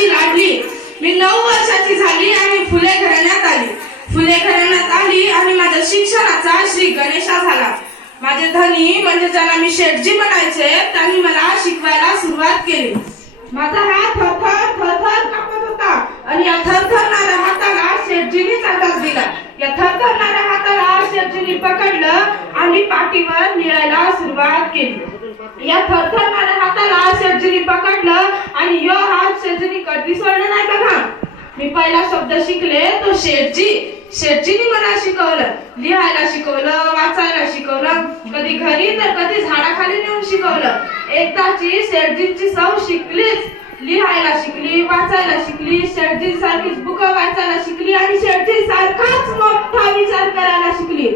वर्षाची लाडली. मी नऊ वर्षाची झाली आणि फुले घराण्यात आली. फुले घराण्यात आली आणि माझ्या शिक्षणाचा श्री गणेशा झाला. माझे धनी म्हणजे ज्यांना मी शेठजी म्हणायचे त्यांनी मला शिकवायला सुरुवात केली. माझा हात थरथर थरथर कापत होता आणि या थरथरणाऱ्या हाताला शेठजीनीच आधार दिला. या थरथरणाऱ्या हाताला शेठजीनी पकडलं आणि पाठीवर निळायला सुरुवात केली. या थरथरणाऱ्या हाताला शेठजीनी पकडलं आणि यो हात शेठजीनी कधी सोडलं नाही बघा मी पहिला शब्द शिकले तो शेठजी. शेठजीनी मला शिकवलं लिहायला शिकवलं वाचायला शिकवलं. कधी घरी तर कधी झाडाखाली नेऊन शिकवलं. एकदाची शेठजींची सव शिकलीच. लिहायला शिकली वाचायला शिकली शेठजी सारखीच बुक वाचायला शिकली आणि शेठजी सारखाच मोठा विचार करायला शिकली.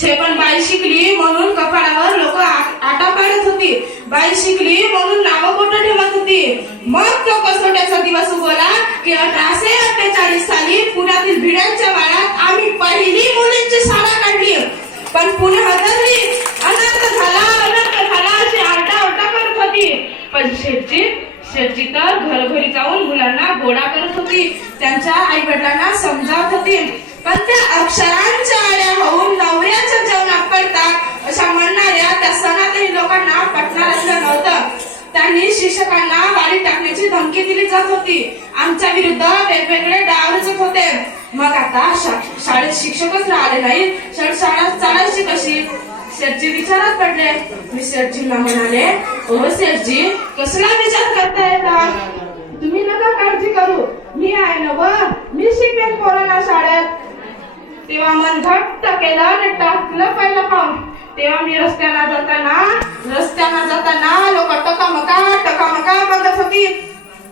छेपण बाई शिकली म्हणून कपाळावर लोक आटा पाडत होती. बाई शिकली म्हणून नावं बोटं ठेवत होती. मग तो कसोट्याचा दिवस उगवला की पुण्यातील भिड्यांच्या वाड्यात आम्ही पहिली मुलींची शाळा काढली पण पुणे हदरली अनर्थ झाला अनर्थ झाला अशी आरडाओरडा करत होती. पण शेटजी शेटजी तर घरोघरी जाऊन मुलांना गोडा करत होती. त्यांच्या आई वडिलांना समजावत होती. पण त्या अक्षरांच्या आड्या होऊन नवऱ्याच्या जेवणात पडतात अशा म्हणणाऱ्या त्या सनातनी लोकांना पटणार असलं नव्हतं त्यांनी शिक्षकांना वारी टाकण्याची धमकी दिली जात होती आमच्या विरुद्ध वेगवेगळे डाव रचत होते. मग आता शा- शाळेत शिक्षकच राहिले नाही शाळा चालायची कशी? शेठजी विचारात पडले. मी शेठजींना म्हणाले ओ शेठजी कसला विचार करता येतात तुम्ही नका काळजी करू. मी आहे ना व मी शिकवेन पोरांना शाळेत. तेव्हा मन घट्ट केलं आणि टाकलं पहिलं पाऊल. तेव्हा मी रस्त्याला जाताना रस्त्याला जाताना लोक टकामका टकामका बघत होती.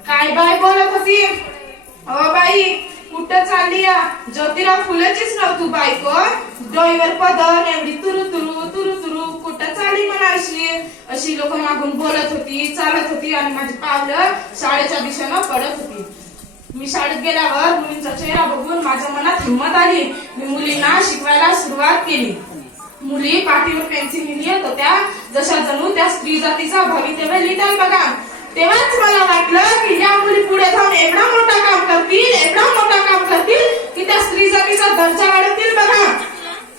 काय बाय बोलत होती अ बाई कुठं चालली या? ज्योतिराव फुलेचीच नव्हती बायको डोईवर पदर एवढी तुरु तुरु तुरु तुरु कुठं चालली म्हणा अशी? अशी लोक मागून बोलत होती चालत होती आणि माझी पावलं शाळेच्या दिशेनं पडत होती. मी शाळेत गेल्यावर मुलींचा चेहरा बघून माझ्या मनात हिंमत आली. मी मुलींना शिकवायला सुरुवात केली. मुली पाठीवर पेन्सिल लिहित होत्या. जशा जणू त्या स्त्री जातीचा भवितव्य लिहितात बघा. तेव्हाच मला वाटलं की या मुली पुढे जाऊन एवढा मोठा काम करतील एवढा मोठा काम करतील की त्या स्त्री जातीचा दर्जा वाढवतील बघा.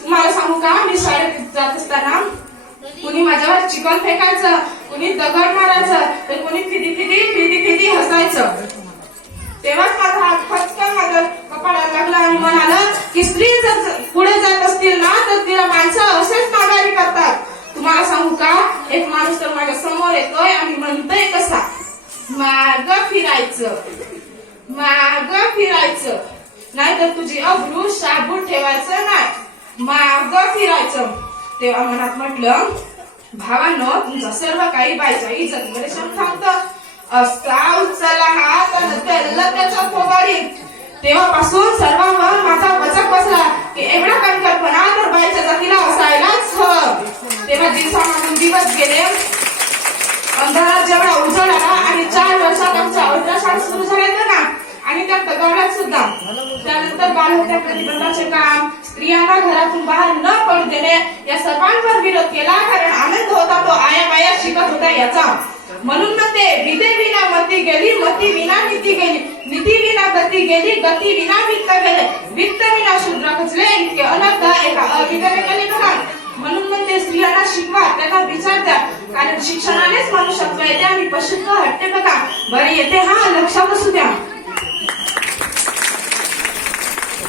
तुम्हाला सांगू का? मी शाळेत जात असताना कुणी माझ्यावर चिकन फेकायचं कुणी दगड मारायचं तर कुणी फिदी फिदी फिदी फिदी हसायचं. तेव्हाच माझा हात फटकन माझ्या कपाळाला लागला आणि म्हणाला की स्त्री जर पुढे जात असतील ना तर तिला माणसं असेच माघारी करतात तुम्हाला सांगू का एक माणूस तर माझ्यासमोर येतोय आणि म्हणतोय कसा माग फिरायचं. माग फिरायचं. नाहीतर तुझी अब्रू शाबूत ठेवायचं नाही. माग फिरायचं. तेव्हा मनात म्हटलं भावानो तुमचा सर्व काही बायच्या इज्जत मध्ये थांबतं असता उचला हात आणि पेरलं त्याच्या फोगारी तेव्हापासून सर्वांवर माझा वचक बसला की एवढा कणकरपणा तर बाईच्या जातीला असायलाच हवं. तेव्हा दिवसामधून दिवस गेले. अल्ट्रासाउंड सुरू झाले ना? आणि त्या तगवड्यात सुद्धा. त्यानंतर बालहत्या प्रतिबंधाचे काम स्त्रियांना घरातून बाहेर न पडू देणे या सर्वांवर विरोध केला कारण आनंद होता तो आया माया शिकत होता याचा. म्हणून मग ते विदे विना मती गेली मती विना नीती गेली नीती विना गती गेली गती विना वित्त गेले. वित्त विना शूद्र खचले इतके अनर्थ एका अविधने केले बघा म्हणून म्हणते स्त्रियांना शिकवा त्यांना विचार द्या. कारण शिक्षणानेच मनुष्यत्व येते आणि पशुत्व हटते बघा. बरे येते हा लक्षात असू द्या.